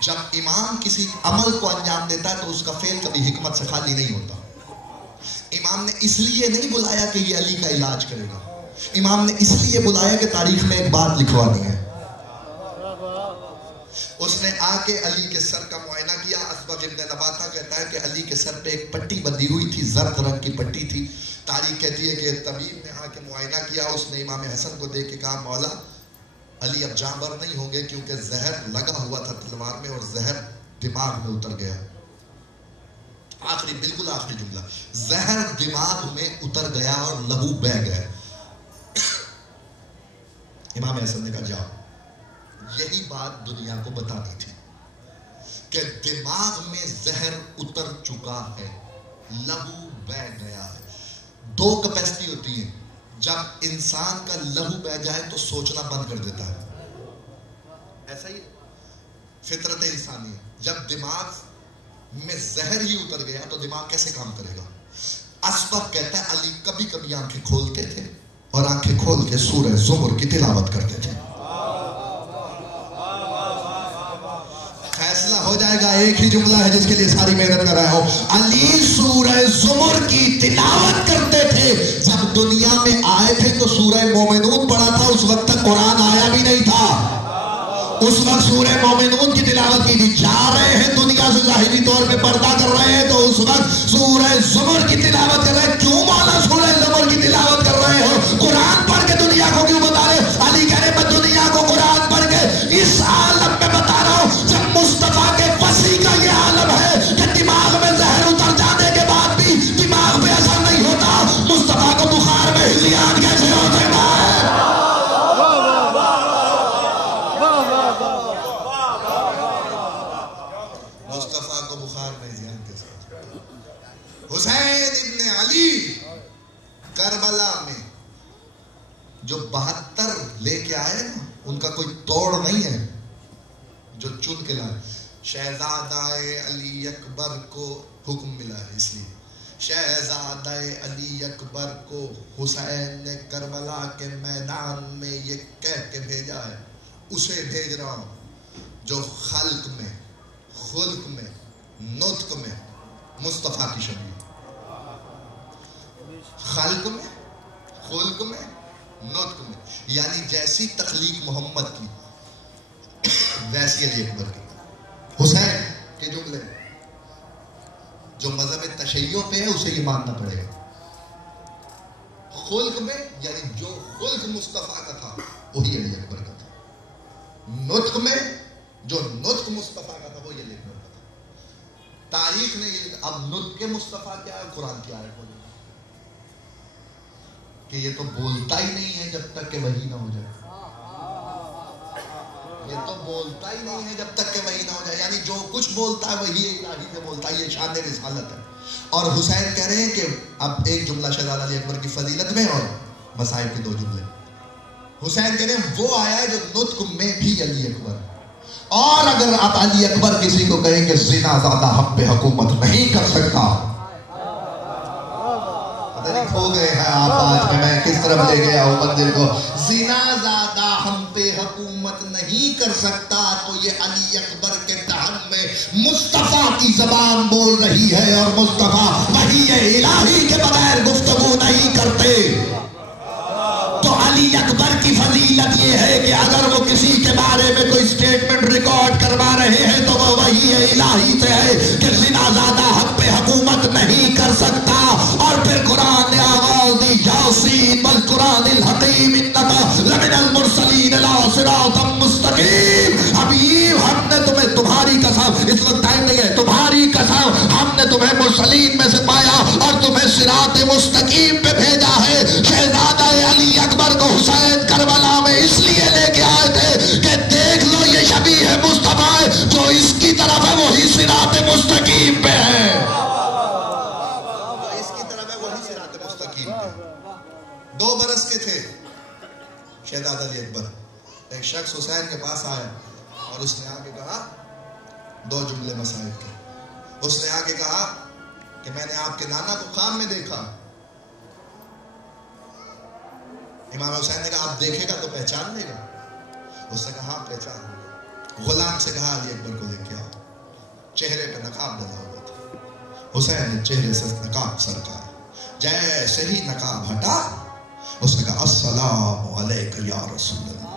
جب امام کسی عمل کو انجام دیتا ہے تو اس کا فعل کبھی حکمت سے خالی نہیں ہوتا. امام نے اس لیے نہیں بلایا کہ یہ علی کا علاج کرے گا, امام نے اس لیے بلایا کہ تاریخ میں ایک بات لکھوانی ہے. اس نے آ کے علی کے سر کا معائنہ کیا. اسبغ ابن نباتہ کہتا ہے کہ علی کے سر پہ ایک پٹی بندھی ہوئی تھی, زرد رنگ کی پٹی تھی. تاریخ کہتی ہے کہ طبیب نے آ کے معائنہ کیا. اس نے امام حسن کو دیکھ کے کہا مولا علی اب جاں بر نہیں ہوں گے کیونکہ زہر لگا ہوا تھا تلوار میں اور زہر دماغ میں اتر گیا. آخری بالکل آخری جملہ, زہر دماغ میں اتر گیا اور لہو بہہ گیا. امام حسن نے کہا جاؤ, یہی بات دنیا کو بتانی تھی کہ دماغ میں زہر اتر چکا ہے, لہو بہہ گیا ہے. دو کیپیسٹی ہوتی ہیں. جب انسان کا لہو بہہ جائے تو سوچنا بند کر دیتا ہے, ایسا ہی فطرت انسانی ہے. جب دماغ میں زہر ہی اتر گیا تو دماغ کیسے کام کرے گا. اسبغ کہتا ہے علی کبھی کبھی آنکھیں کھولتے تھے اور آنکھیں کھول کے سورہ زمر کی تلاوت کرتے تھے. فیصلہ ہو جائے گا, ایک ہی جملہ ہے جس کے لیے ساری محنت کر رہا ہوں. علی سورہ زمر کی تلاوت کرتے تھے. جب دنیا میں آئے تھے تو سورہ مومنون پڑھا تھا, اس وقت تک قرآن آیا بھی نہیں تھا. اس وقت سورہ مومنون کی تلاوت کی تھی. جا رہے ہیں دنیا سے ظاہری طور پہ پردہ کر رہے ہیں تو اس وقت سورہ زمر کی تلاوت کر رہے ہیں. کیوں مولا سورہ زمر کی تلاوت کر رہے ہو, قرآن پڑھ کے دنیا کو کیوں بتا رہے. علی کہہ رہے میں دنیا کو قرآن پڑھ کے اس عالم میں بتا رہا ہوں جب مصطفیٰ کے وسیع کا یہ عالم ہے کہ دماغ میں زہر اتر جانے کے بعد بھی دماغ پہ اثر نہیں ہوتا. مصطفیٰ کو بخار میں ہلیان کیسے ہو سکتا ہے. مصطفیٰ کو بخار میں ہلیان کیسے ہو سکتا ہے. حسین ابن علی کربلا میں جو 72 لے کے آئے نا, ان کا کوئی توڑ نہیں ہے جو چن کے لائے. شہزادہ علی اکبر کو حکم ملا ہے, اس لیے شہزادہ علی اکبر کو حسین نے کربلا کے میدان میں یہ کہہ کے بھیجا ہے, اسے بھیج رہا ہوں جو خلق میں, خلق میں, نطق میں مصطفیٰ کی شبیہ. خلق میں, خلق میں, نطق میں, یعنی جیسی تخلیق محمد کی ویسی علی اکبر کی. حسین کے جملے جو مذہب تشیع پہ ہے اسے یہ ماننا پڑے گا. خلق میں یعنی جو خلق مصطفیٰ کا تھا وہی علی اکبر کا تھا. نطق میں جو نطق مصطفیٰ کا تھا وہی علی اکبر کا تھا. تاریخ نے یہ اب نطق مصطفیٰ کیا ہے, قرآن کی آیت ہو جائے کہ یہ تو بولتا ہی نہیں ہے جب تک کہ وحی نہ ہو جائے. یہ تو بولتا ہی نہیں ہے جب تک کہ وحی نہ ہو جائے. یعنی جو کچھ بولتا ہے وہی الہی سے بولتا ہے. یہ شان رسالت ہے. اور حسین کہہ رہے ہیں کہ اب ایک جملہ شہزادہ علی اکبر کی فضیلت میں اور مصائب کے 2 جملے. حسین کہہ رہے ہیں وہ آیا ہے جو نطق میں بھی علی اکبر. اور اگر آپ علی اکبر کسی کو کہیں کہ زنا زادہ ہم پہ حکومت نہیں کر سکتا, ہو گئے ہیں آپ آج میں کس طرح لے گیا ہوں مندر کو. زنا زادہ ہم پہ حکومت نہیں کر سکتا تو یہ علی اکبر کے دہن میں مصطفیٰ کی زبان بول رہی ہے اور مصطفیٰ وحی الہی کے بغیر گفتگو نہیں کرتے. تو علی اکبر کی فضیلت یہ ہے کہ اگر وہ کسی کے بارے میں کوئی سٹیٹمنٹ ریکارڈ کروا رہے ہیں تو وہ وحی الہی سے ہے کہ زنا زادہ حق پہ حکومت نہیں کر سکتا. اور پھر قرآن نے آواز دی یاسین والقرآن الحکیم انک لمن المرسلین الی صراط مستقیم. حبیب ہم نے تمہیں, تمہاری قسم, اس وقت ٹائم نہیں ہے, تمہاری قسم ہم نے تمہیں مرسلین میں سے پایا اور تمہیں صراط مستقیم پہ بھیجا ہے. شہزادہ علی اکبر کو حسین کربلا میں اس لیے لے کے آئے تھے کہ دیکھ لو یہ شبیہ ہے مصطفیٰ جو اس کی طرف ہے وہی صراط مستقیم پہ ہے. 2 برس کے تھے شہزادہ علی اکبر. ایک شخص حسین کے پاس آیا اور اس نے آگے کہا 2 جملے مصائب کے. اس نے آگے کہا کہ میں نے آپ کے نانا کو خواب میں دیکھا. امام حسین نے کہا آپ دیکھے گا تو پہچان لے گا؟ اس نے کہا ہاں پہچان لے گا. غلام سے کہا علی اکبر کو لے کے آؤ. چہرے پہ نقاب ڈلا ہوا تھا. حسین نے چہرے سے نقاب سرکا. جیسے ہی نقاب ہٹا اس نے کہا السلام علیکہ یا رسول اللہ.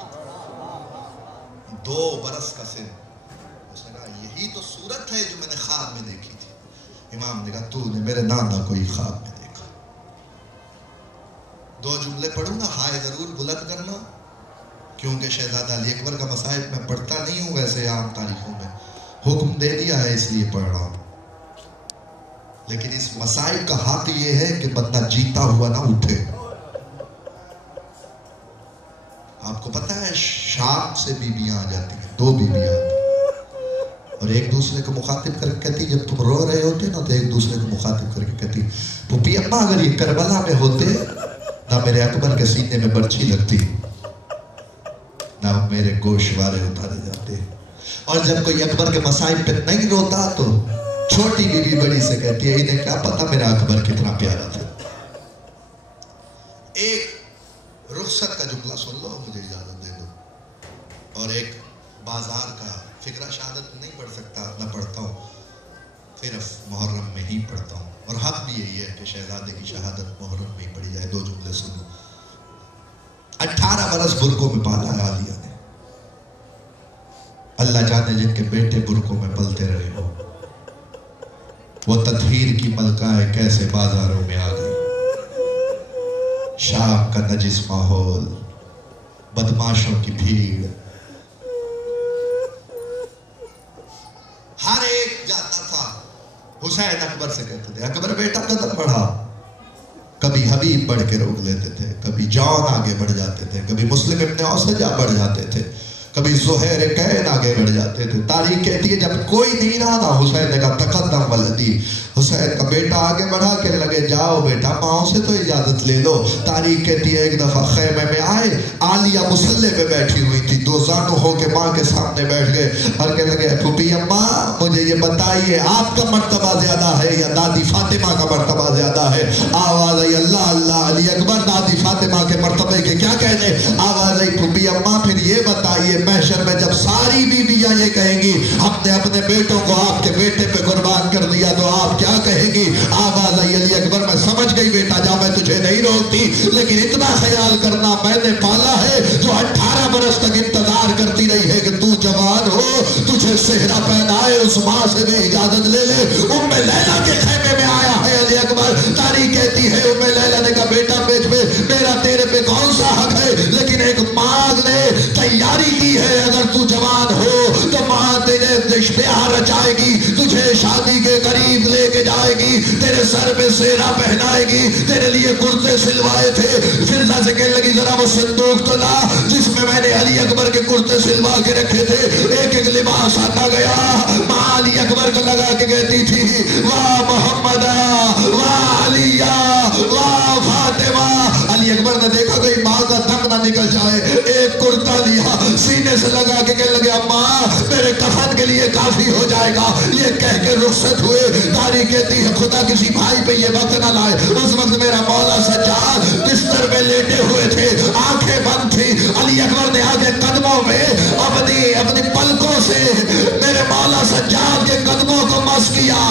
2 برس کا سن. اس نے کہا یہی تو صورت ہے جو میں نے خواب میں دیکھی تھی. امام نے کہا تو نے میرے نانا کو ہی خواب میں دیکھا. 2 جملے پڑھوں گا، ہائے ضرور بلند کرنا، کیونکہ شہزادہ علی اکبر کا مصائب میں پڑھتا نہیں ہوں ویسے عام تاریخوں میں. حکم دے دیا ہے اس لیے پڑھ رہا ہوں. لیکن اس مصائب کا حق یہ ہے کہ بندہ جیتا ہوا نہ اٹھے. آپ کو پتا ہے شام سے بیویاں آ جاتی ہیں، 2 بیویاں آتی ہیں اور ایک دوسرے کو مخاطب کر کے کہتی جب تم رو رہے ہوتے نا تو ایک دوسرے کو مخاطب کر کے کہتی پھوپھی اماں اگر یہ کربلا میں ہوتے نہ میرے اکبر کے سینے میں برچھی لگتی نہ میرے گوشوارے اتارے جاتے. اور جب کوئی اکبر کے مصائب پہ نہیں روتا تو چھوٹی بیوی بڑی سے کہتی ہے انہیں کیا پتا میرا اکبر کتنا پیارا تھا. ایک رخصت کا جملہ سن لو، مجھے اجازت دے دو. اور ایک بازار کا فکرہ شہادت نہیں پڑھ سکتا، نہ پڑھتا ہوں، صرف محرم میں ہی پڑھتا ہوں. اور حق بھی یہی ہے کہ شہزادے کی شہادت محرم میں ہی پڑھی جائے. 2 جملے سن لو. 18 برس برقوں میں پالا ہے عالیہ نے. اللہ جانے جن کے بیٹے برقوں میں پلتے رہے ہو. وہ تطہیر کی ملکہ کیسے بازاروں میں آ گئی. شام کا نجس ماحول، بدماشوں کی بھیڑ. ہر ایک جاتا تھا. حسین اکبر سے کہتے تھے اکبر بیٹا قدم بڑھا. کبھی حبیب بڑھ کے روک لیتے تھے، کبھی جان آگے بڑھ جاتے تھے، کبھی مسلم ابن اوسجہ بڑھ جاتے تھے، کبھی زہیر کین آگے بڑھ جاتے تھے. تاریخ کہتی ہے جب کوئی نہیں رہا نا حسین نے کہا تقدم ولدی. حسین کا بیٹا آگے بڑھا کے لگے جاؤ بیٹا ماں سے تو اجازت لے لو. تاریخ کہتی ہے ایک دفعہ خیمے میں آئے، عالیہ مصلے پہ بیٹھی ہوئی تھی، 2 زانو ہو کے ماں کے سامنے بیٹھ گئے اور کہنے لگے پھوپھی اماں مجھے یہ بتائیے آپ کا مرتبہ زیادہ ہے یا دادی فاطمہ کا مرتبہ زیادہ ہے؟ آواز آئی اللہ اللہ علی اکبر دادی فاطمہ کے مرتبے کے کیا کہنے. آواز آئی پھوپھی اماں پھر یہ بتائیے محشر میں جب ساری بیویاں یہ کہیں گی ہم نے اپنے بیٹوں کو آپ کے بیٹے پہ قربان کر دیا تو آپ کیا کہیں گی؟ آواز آئی علی اکبر میں سمجھ گئی بیٹا جا میں تجھے نہیں روکتی، لیکن اتنا خیال کرنا میں نے پالا ہے جو 18 برس تک انتظار کرتی رہی ہے کہ تو جوان ہو، تجھے صحرا پہنائے، اس ماں سے بھی اجازت لے لے. ام لیلہ کے خیمے میں آیا ہے علی اکبر. تاریخ کہتی ہے ام لیلہ نے کہا بیٹا بیچ میں میرا تیرے پہ کون سا حق ہے، لیکن ایک ماں نے تیاری کی ہے اگر تو جوان ہو تو ماں تیرے اشتہار رچائے گی، تجھے شادی کے قریب لے کے جائے گی، تیرے سر پہ سیرا پہنائے گی، تیرے لیے کرتے سلوائے تھے. پھر نہ سے کہنے لگی ذرا وہ صندوق تو لا جس میں میں نے علی اکبر کے کرتے سلوا کے رکھے تھے. ایک ایک لباس آتا گیا. ماں علی اکبر کو لگا کے کہتی تھی واہ محمد واہ علی واہ فاطمہ. علی اکبر نے دیکھا کہ ماں کا دم نہ نکل جائے، ایک کرتا لیا سینے سے لگا کے کہنے لگے اماں میرے کفن کے لیے کافی ہو جائے گا. یہ کہہ کے رخصت ہوئے. تاریخ کہتی ہے خدا کسی بھائی پہ یہ وقت نہ لائے. اس وقت میرا مولا سجاد بستر میں لیٹے ہوئے تھے، آنکھیں بند تھی. علی اکبر نے آگے قدموں میں اپنی پلکوں سے میرے مولا سجاد کے قدموں کو مس کیا.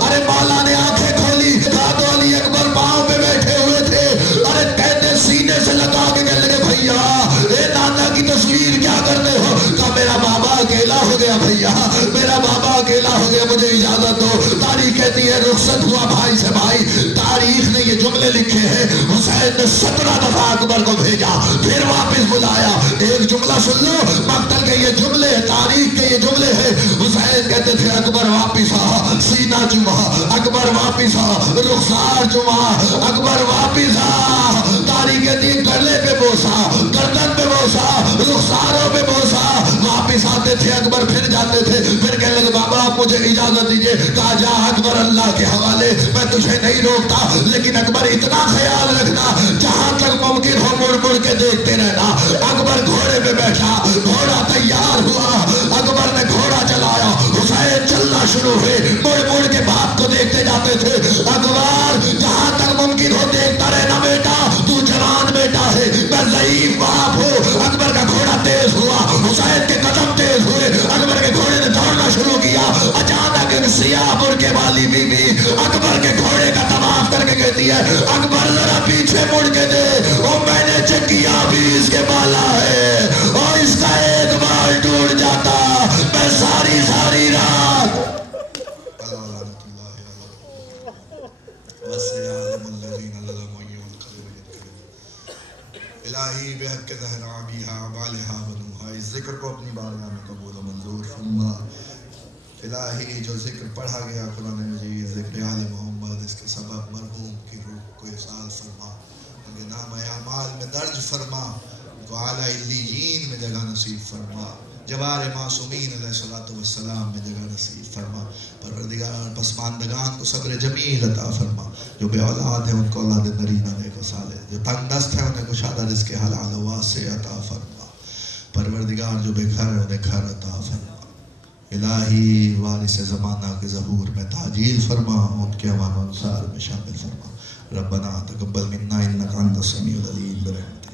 ارے مولا نے آنکھیں کھولی تو علی اکبر پاؤں پہ بیٹھے ہوئے تھے. ارے کہتے سینے سے لگا کے کہنے لگے بھیا اے نانا کی تصویر کیا کرتے ہو؟ کہا میرا بابا اکیلا ہو گیا بھیا، میرا بابا اکیلا ہو گیا، مجھے اجازت دو. تاریخ کہتی ہے رخصت ہوا بھائی سے بھائی. تاریخ نے یہ جملے لکھے ہیں حسین نے 17 دفعہ اکبر کو بھیجا پھر واپس بلایا. ایک جملہ سن لو مقتل کے یہ جملے ہیں، تاریخ کے یہ جملے ہیں. حسین کہتے تھے اکبر واپس آ، سینہ چوما، اکبر واپس آ، رخسار چوما، اکبر واپس آ. تاریخ کہتی ہے گلے پہ بوسا، گردن پہ بوسا، رخساروں پہ بوسا. واپس آتے تھے اکبر پھر جاتے تھے. پھر کہنے لگے بابا آپ مجھے اجازت دیجئے. کہا جا اکبر اللہ کے حوالے، میں تجھے نہیں روکتا، لیکن اکبر اتنا خیال رکھنا جہاں تک ممکن دیکھتے رہنا. اکبر گھوڑے پہ بیٹھا, گھوڑا تیار ہوا, اکبر نے گھوڑا چلایا, حسین چلنا شروع ہوئے, مڑ مڑ کے باپ کو دیکھتے جاتے تھے. اکبر جہاں تک ممکن ہو دیکھتا رہنا بیٹا, تو جوان بیٹا ہے, میں ضعیف باپ ہوں. اکبر کا گھوڑا تیز ہوا, حسین کے قدم تیز ہوئے, اکبر کے گھوڑے نے دوڑنا شروع کیا. اچانک ایک سیاہ برقعے والی بیوی اکبر کے گھوڑے کا طواف کر کے کہتی ہے, اکبر ذرا پیچھے مڑ کے دے, اور میں نے چکیا بھی اس کے بالا ہے, اور اس کا ایک بال ٹوٹ جاتا میں ساری ساری رات. الہی بحق زہرا بیہا بالہا بنوہا, اس ذکر کو اپنی بارگاہ میں قبول و منظور فرما. الہی جو ذکر پڑھا گیا قرآن مجید, ذکر آل محمد, اس کے سبب مرحوم کی روح کو احسان فرما, ان کے نام اعمال میں درج فرما, ان کو اعلیٰ علیین میں جگہ نصیب فرما, جوار معصومین علیہ الصلوۃ والسلام میں جگہ نصیب فرما. پروردگار پسماندگان کو صبر جمیل عطا فرما, جو بے اولاد ہیں ان کو اولاد نرینہ دے کو صالح, جو تنگ دست ہیں انہیں کشادہ رزق حلال و واسع عطا فرما. پروردگار جو بے گھر ہیں انہیں گھر عطا فرما. الہی وارث زمانہ کے ظہور میں تعجیل فرما, ان کے عوام انصار میں شامل فرما. ربنا تقبل منا انک انت السمیع العلیم برحمتک